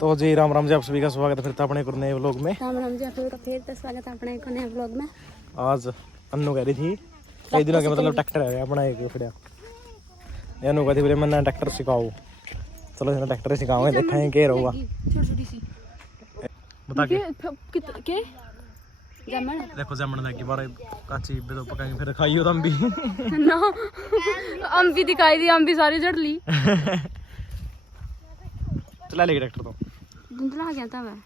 तो जी राम राम जी, आप सभी का स्वागत है फिर अपने एक नए व्लॉग में। राम राम जी, आप सभी का फिर से स्वागत है अपने एक नए व्लॉग में। आज अन्नू कह रही थी कई दिनों के मतलब ट्रैक्टर है अपना एक फिर अन्नू कहती फिर मैंने ट्रैक्टर सिखाओ। चलो इन्हें ट्रैक्टर सिखाओगे, देखेंगे क्या होगा। बता के जामन देखो जामन की बार काची तो पकाएंगे फिर खाइयो तो हम भी ना हम भी दिखाई दी, हम भी सारी जड़ ली। चला लेगी ट्रैक्टर तो धुंधला गया था मैं।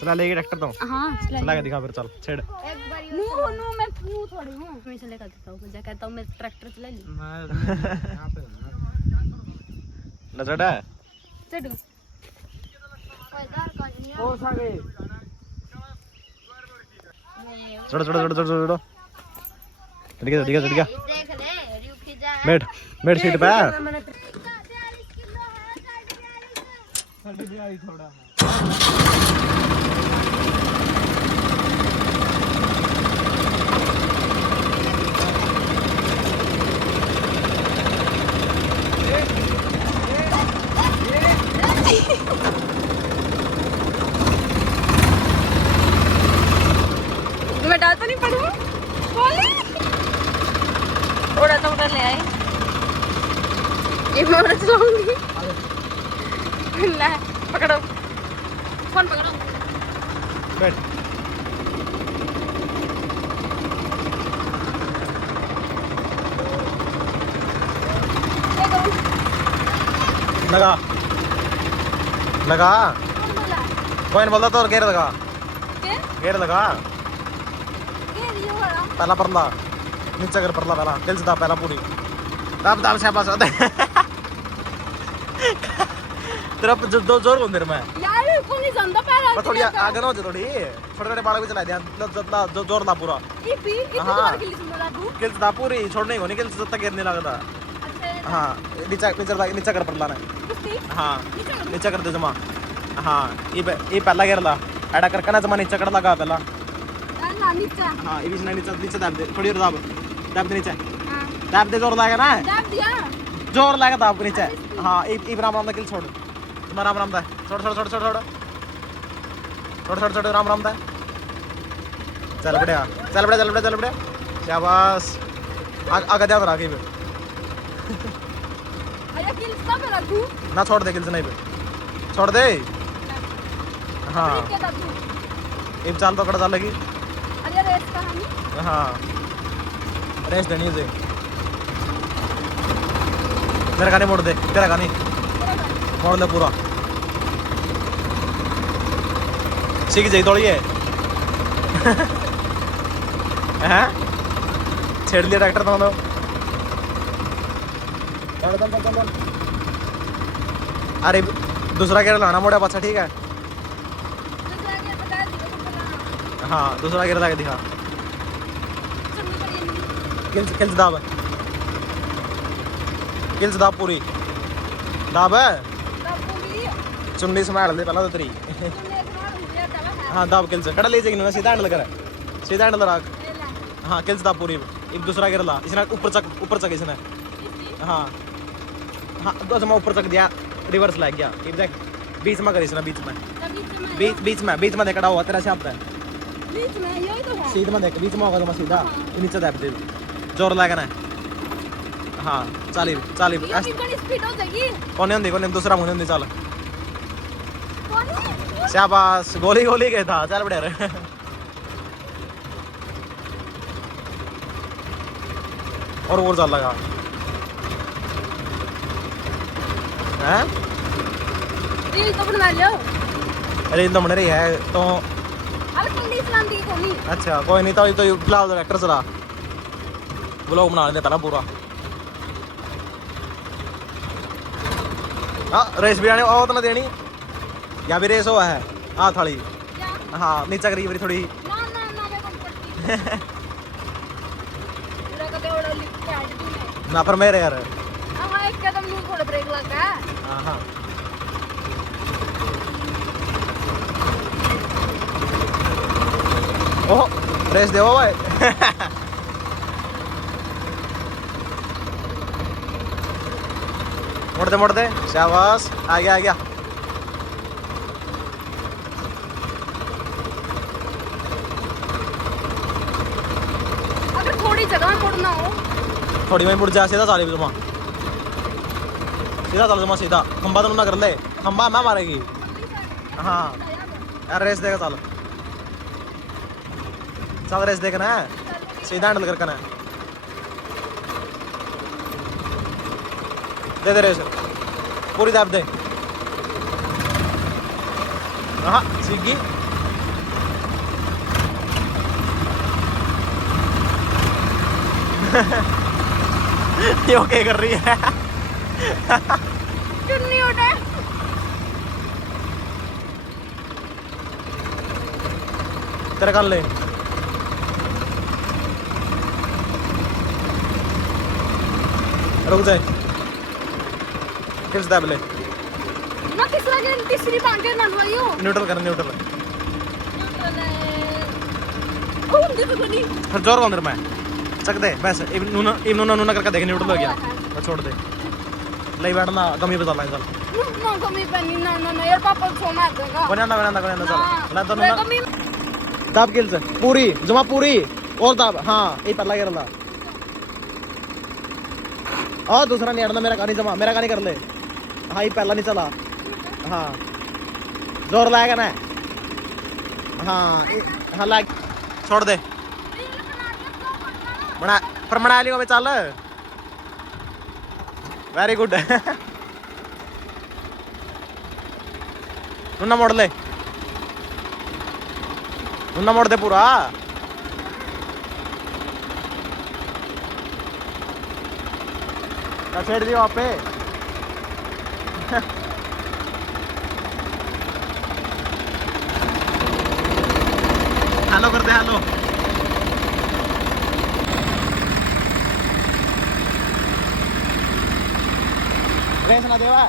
चला लेगी ट्रैक्टर तो हाँ चला के दिखा फिर चल छेड़ नो मैं थोड़ी हूँ, मैं चले कर देता हूँ। मैं कहता हूँ मैं ट्रैक्टर चला ली न चढ़ा चढ़ो चढ़ो चढ़ो चढ़ो चढ़ो चढ़ो चढ़ गया चढ़ गया चढ़ गया बैठ बैठ सीट पे थोड़ा मैं डाल तो नहीं पड़ू थोड़ा तो उधर ले आए। एक मैं चलाऊंगी। पकड़ो फोन पकड़ो बैठ लगा लगा कोई नहीं बोलता तो गेर लगा गेर लगा पहला परला नीचे कर परला पहला दिल से दाब पहला पूरी दाब दाब शाबाश तेरा दो जोर कौन देर में यार कौन नहीं जानता पहला पर थोड़ी आगे ना हो जा थोड़ी छोटे छोटे बालक भी चला दिया जोर ला पूरा इतनी बार के लिए सुन तू किल दा पूरी छोड़ने को नहीं किल तक गिरने लगता। हाँ नीचे नीचे नीचे कर परला ने हाँ नीचे कर दे जमा। हाँ ये पहला गिर ला एडा करके ना जमा नीचे कर लगा पहला। हाँ ये बीच नीचे नीचे दाब दे थोड़ी और दाब दाब दे नीचे दाब दे जोर लगा ना दाब दिया जोर लगा दाब नीचे। हाँ इब्राहिम राम दा किल छोड़ तुम्हारा राम राम दा छोड़ छोड़ छोड़ छोड़ छोड़ छोड़ छोड़ छोड़ राम राम दा चल बढ़िया चल बढ़िया चल बढ़िया चल बढ़िया शाबाश आगे ध्यान रख भी अरे किल सब रखू ना छोड़ दे किल से नहीं भी छोड़ दे। हाँ इब चाल तो कड़ा चाल लगी। अरे रेस कहानी हाँ रेस देनी है मेरा गाने मोड़ दे तेरा गाने मोड़ ले पूरा सीख जाई थोड़ी है हैं छेड़ लिया ट्रैक्टर तो अरे दूसरा गेयर लाना मोड़ा पाछा ठीक है। हाँ दूसरा गेयर ला के दिखा किल्स दाब किल्स दाब पूरी दाब है चुन्नी संभाल दे पहला तो तेरी। हाँ दाब किल्स कड़ा ले जाएगी ना सीधा हैंडल कर सीधा हैंडल रख। हाँ किल्स दाब पूरी एक दूसरा गेयर ला इसने ऊपर चक इसने। हाँ हाँ तो जमा ऊपर चक दिया रिवर्स लग गया देख बीच में कर इसने बीच में देख खड़ा हुआ तेरा शब्द है बीच में यही तो है सीधा में देख बीच में होगा तो सीधा नीचे दाब दे जोर लगना है। हाँ चाली चाली स्पीड हो जाएगी कौन दूसरा मुझे नहीं चल शाबाश गोली गोली गया था चल बढ़िया रे और चल लगा हैं रील तो बना लो रील तो बन रही है तो अच्छा कोई नहीं तो फिलहाल ट्रैक्टर चला ब्लॉग बना लेते पहला पूरा। हाँ रेस भी आने और तो ना देनी या भी रेस हुआ है हाँ थाली हाँ नीचे करी बड़ी थोड़ी ना पर मेरे यार एक कदम थोड़ा ब्रेक लगा हाँ हाँ ओह रेस दे भाई मोड़ दे शाबाश आ गया अगर थोड़ी जगह में मुड़ना हो थोड़ी में मुड़ जा सीधा सारी जमा सीधा चल जमा सीधा खंबा तो ना कर ले खंबा मैं मारेगी हाँ यार रेस देगा चल रेस देखना है सीधा हैंडल करना है दे रेस पूरी दाब दे हाँ सीखी ये ओके कर रही है चुन्नी उठे तेरे कर ले रुक जाए किस दाब ले ना तीसरा गेम तीसरी पांगे ननवाई हो न्यूट्रल न्यूट्रल है ओ दे तो नहीं फिर जोर को अंदर मैं चक दे बस इवन नूना करके देख न्यूट्रल हो गया तो छोड़ दे ले बैठना कमी बता लाइन चल ना कमी पनी ना यार पापा सो मार देगा बनाना चल ला तो नूना दाब किल से पूरी जमा पूरी और दाब हाँ ये पहला गिरला और दूसरा नहीं अड़ना मेरा कहानी जमा मेरा कहानी कर ले हाँ ये पहला नहीं चला हाँ जोर लाएगा ना हाँ लाग छोड़ दे बना लियो चल वेरी गुड नुना मोड़ ले नुना मोड़ दे पूरा छेड़ दियो वहाँ पे हेलो कर दे हेलो रेस ना देवा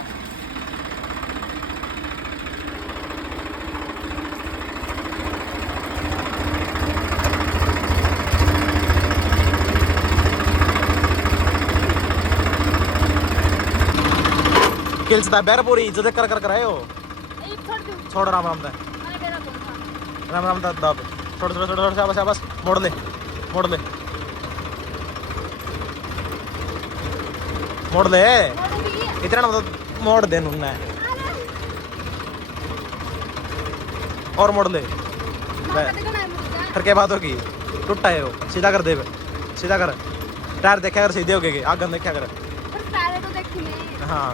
किल्स दा बैर पूरी इज्जत कर आए हो छोड़ राम राम दा दब छोड़ शाबाश मोड़ ले इतना ना मतलब मोड़ दे नुन्ना और मोड़ ले फिर क्या बात होगी टूटा है वो सीधा कर दे सीधा कर टायर देखा कर सीधे हो गए आग गंद देखा कर हाँ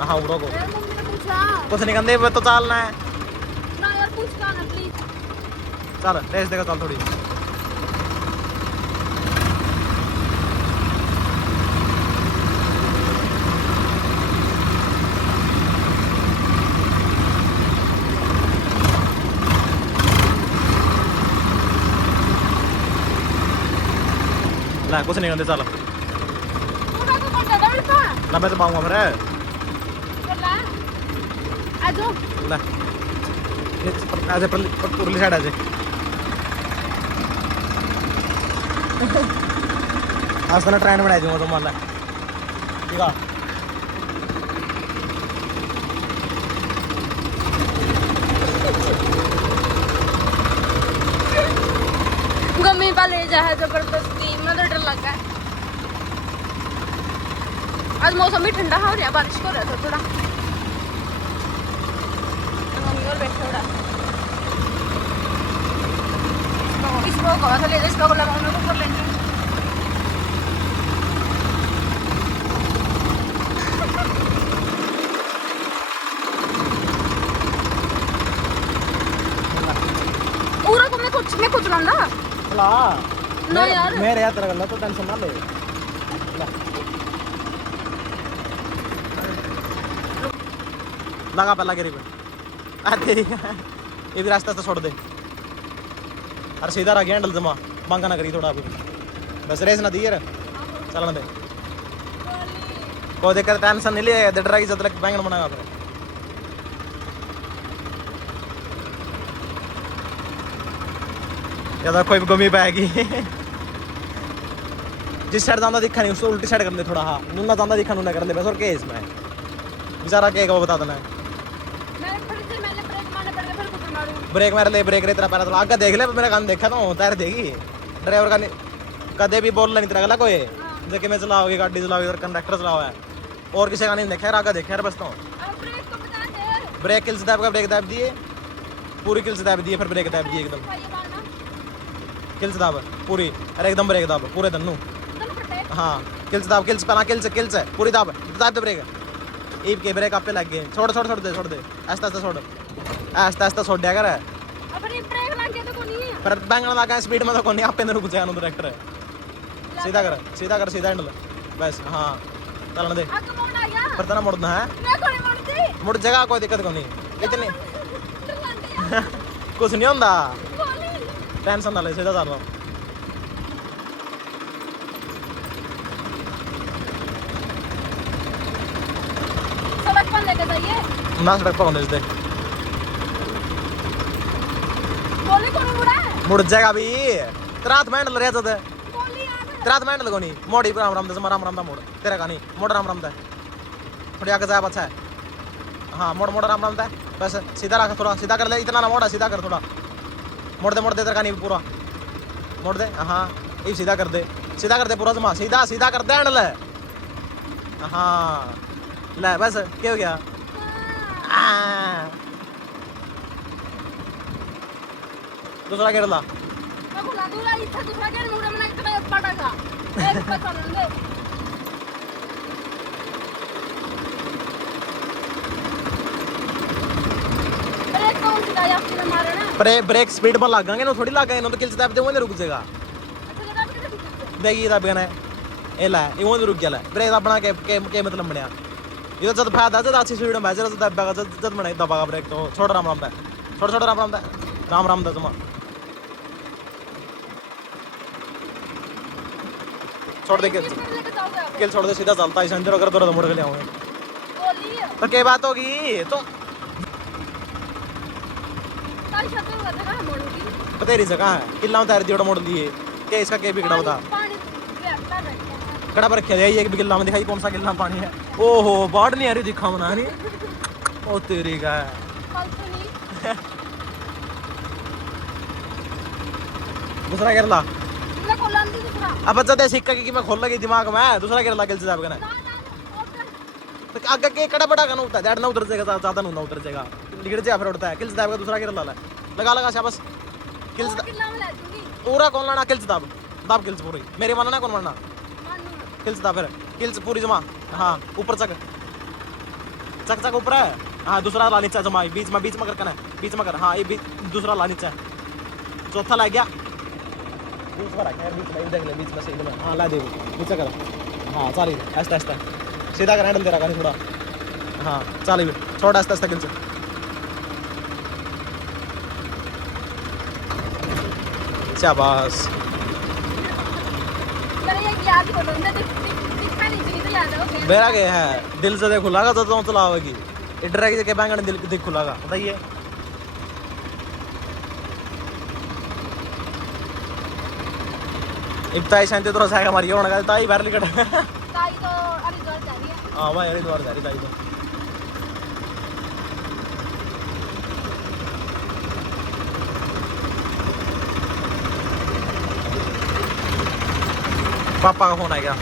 हाँ उड़ो को कुछ नहीं कंधे तो चलना है चल रेस देगा चल थोड़ी ला कुछ नहीं कंधे चल ना मैं तो पाऊंगा फिर ला आज पुरली साइड आज आज ना ट्रेन बनाई दूंगा तुम्हाला ठीक है गमी पा ले जा है जबरदस्ती मैं तो डर लगा आज मौसम भी ठंडा हो रहा है बारिश हो रहा था थोड़ा और बैठा थोड़ा इसको कहा था ले इसको लगाऊंगा तो कर लेंगे पूरा को मैं कुछ लांदा ला ना यार मेरे यार तेरा गल्ला तो टेंशन ना ले लगा पहला गिरी पे आते ये भी रास्ता से छोड़ दे अरे सीधा रह गया हैंडल जमा मांगा ना करी थोड़ा अभी बस रेस ना दी यार चलना दे कोई दिक्कत टेंशन नहीं ले डर की जब तक बैंगन बनाएगा तो या कोई गमी पाएगी जिस साइड ज्यादा दिखा नहीं उसको उल्टी साइड कर ले थोड़ा। हाँ नुना ज्यादा दिखा नुना कर ले बस। और क्या है इसमें बेचारा क्या वो बता देना। ब्रेक मार ले ब्रेक रे तेरा पैरा तो आगे देख ले मेरा कान देखा तो होता है देगी ड्राइवर का कदे भी बोल नहीं तेरा गला कोई देखे मैं चलाओगे गाड़ी चलाओगे इधर कंडक्टर चलाओ है और किसी का नहीं देखा यार आगे देखा यार बस तो ब्रेक किल से दाब का ब्रेक दाब दिए पूरी किल से दाब दिए फिर ब्रेक दाब दिए एकदम किल से दाब पूरी अरे एकदम ब्रेक दाब पूरे धन्नू। हाँ किल से दाब किल से पहला किल से पूरी दाब दाब दे ब्रेक ईब के ब्रेक आप पे लग गए छोड़ छोड़ छोड़ दे ऐसा ऐसा छोड़ ऐसा ऐसा छोड़ दिया कर पर बैंगन लगा स्पीड में तो कोई नहीं आप पे रुक जाए ट्रैक्टर सीधा कर सीधा हैंडल बस। हाँ चलने दे पर तना मुड़ना है मुड़ जगह कोई दिक्कत कोई नहीं इतनी कुछ नहीं होता टेंशन ना ले सीधा चल रहा हूँ। ना सड़क पर दे मुड़ जाएगा अभी रात में हैंडल रहता था रात में हैंडल को नहीं मोड़ी राम राम दा मोड़ तेरा का नहीं मोड़ राम राम दा थोड़ी आगे जाए अच्छा है। हाँ मोड़ मोड़ राम राम दा बस सीधा रख थोड़ा सीधा कर ले इतना ना मोड़ा सीधा कर थोड़ा मोड़ दे तेरा का नहीं पूरा मोड़ दे। हाँ ये सीधा कर दे पूरा जमा सीधा सीधा कर दे हैंडल। हाँ ले बस क्या हो गया दूसरा गेट ला ब्रेक स्पीड पर लगाएंगे ना थोड़ी लगाएंगे तो किल से दाब दे वो नहीं रुक जाएगा देखिए दाब गया ए ला ये वो नहीं रुक गया ब्रेक दाबना के मतलब बनया ये तो जब फायदा जब अच्छी स्पीड में जब दबागा जब बना दबागा ब्रेक तो छोड़ राम राम दा छोड़ राम राम दा जमा छोड़ दे किल छोड़ दे सीधा चलता है संजर अगर दौड़ मुड़ के ले आऊंगे तो क्या बात होगी तो तेरी जगह है किला उतार दिया मोड़ लिए क्या इसका क्या बिगड़ा बता कड़ा पर रखे जाइए एक भी किला में दिखाई कौन सा किला पानी है। ओहो बाढ़ नहीं आ रही दिखा मना नहीं ओ तेरी का दूसरा केरला अब बच्चा दे सिक्का की मैं खोल लगी दिमाग में दूसरा केरला किल से जाब करना तो आगे के कड़ा बड़ा का ना उठता है ना उतर जाएगा ज्यादा ना उतर जाएगा लिखड़ जा फिर उठता है किल से जाब का दूसरा केरला लगा शाबाश किल से पूरा कौन लाना किल से दाब किल से पूरी मेरी मानना कौन मानना किल से दाब फिर किल से पूरी जमा। हाँ ऊपर चक ऊपर है। हाँ दूसरा ला नीचा जमा बीच में कर बीच में कर। हाँ ये दूसरा ला नीचा चौथा ला गया बीच में रखा बीच में देख ले बीच में सही में। हाँ ला दे नीचा कर। हाँ चल ऐसा सीधा कर हैंडल तेरा का थोड़ा। हाँ चल छोड़ ऐसा किल से शाबाश मेरा क्या है दिल से देख खुलागा तो चलाओगी इधर की जगह बैंगन दिल देख खुलागा बताइए। एक ताई शांति तो रसाएगा हमारी होने का ताई बाहर निकल ताई तो हरिद्वार जा रही है। हां भाई हरिद्वार जा रही ताई तो पापा का फोन आ गया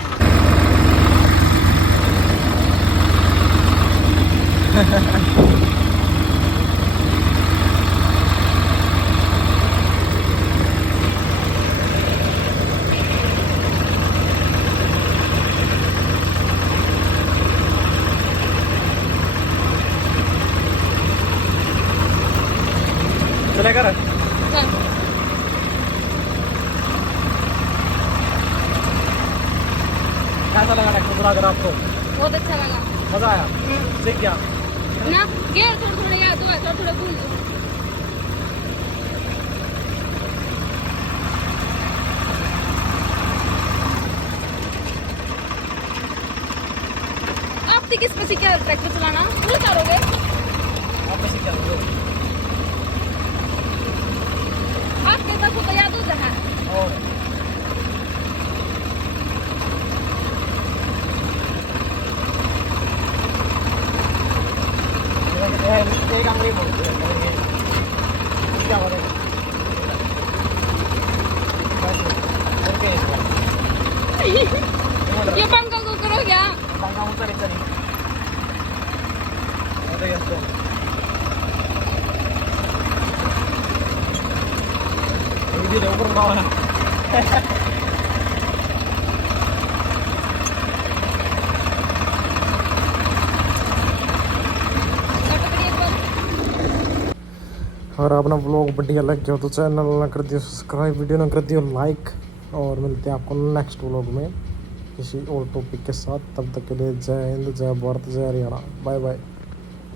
चले कर कैसा लगा ट्रैक्टर चलाकर आपको? बहुत अच्छा लगा। मजा आया? सीख गया ना गियर थोड़ा याद हुआ थोड़ा भूल आप किसमें सीखे ट्रैक्टर चलाना? भूल करोगे आप में सीख गया आपके पास तो याद हो जाए। और ये पंखा को करो क्या पंखा उतर चली अरे यार तो ये ऊपर उड़ाओ ना अगर आपने व्लॉग बढ़िया लग गया तो चैनल ना कर दियो सब्सक्राइब वीडियो ना कर दियो लाइक और मिलते हैं आपको नेक्स्ट व्लॉग में किसी और टॉपिक के साथ तब तक के लिए जय हिंद जय भारत जय हरियाणा बाय बाय